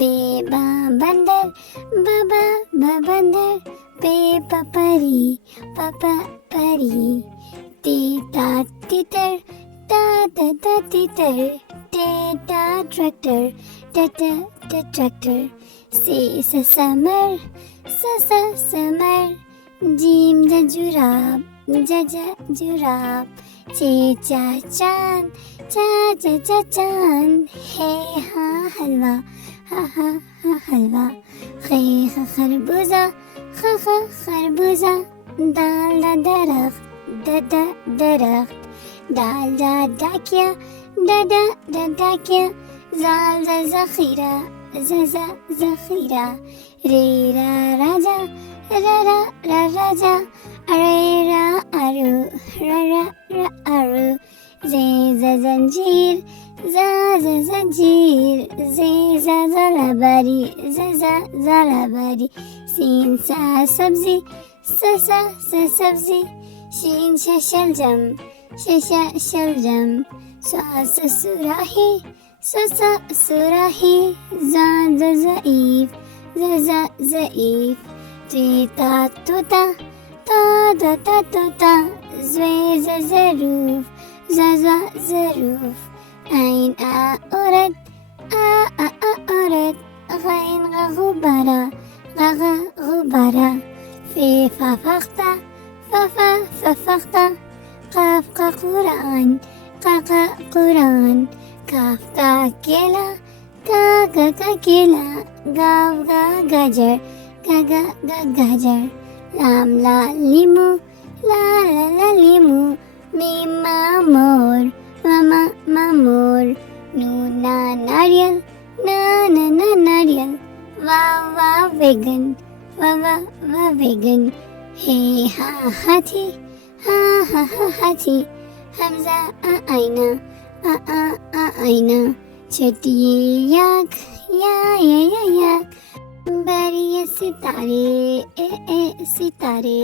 بے با بندر بابا بندر، پے پپری پاپا پری، تیتا تیتر تا تا تیتر، ٹیٹا ٹریکٹر ٹٹا ٹریکٹر، سمر سمر، جیم جراب جراب، چا چاند چاند، ہے ہاں حلوہ ہاں حلوہ، خربوزہ خربوزہ، دال درخت درخت، ڈال ڈاکیا ڈاکیا، زال ذخیرہ ذخیرہ، ریرا راجا راجا، ریرا ارو ارو، زنجیر زنجیر، زلاباری زلاباری، سین سبزی سبزی، شین شلجم شلجم، سراہی سراہی، ضعیف ضعیف، توتا طوطا، ظروف ظروف، عین عورت عورت، غین غبارہ غبارہ، فختہ قاف قرآن قرآن، کاف کا کیلا کیلا، گاو گاجر گاجر، لام لیمو لیمو، میم مور مور، نون ناریل ناریل، واو ویگن ویگن، ہے ہاتھی ہاتھی، حمزہ آئینہ آئینہ، چھٹی یاک یاک، بری ستارے ستارے۔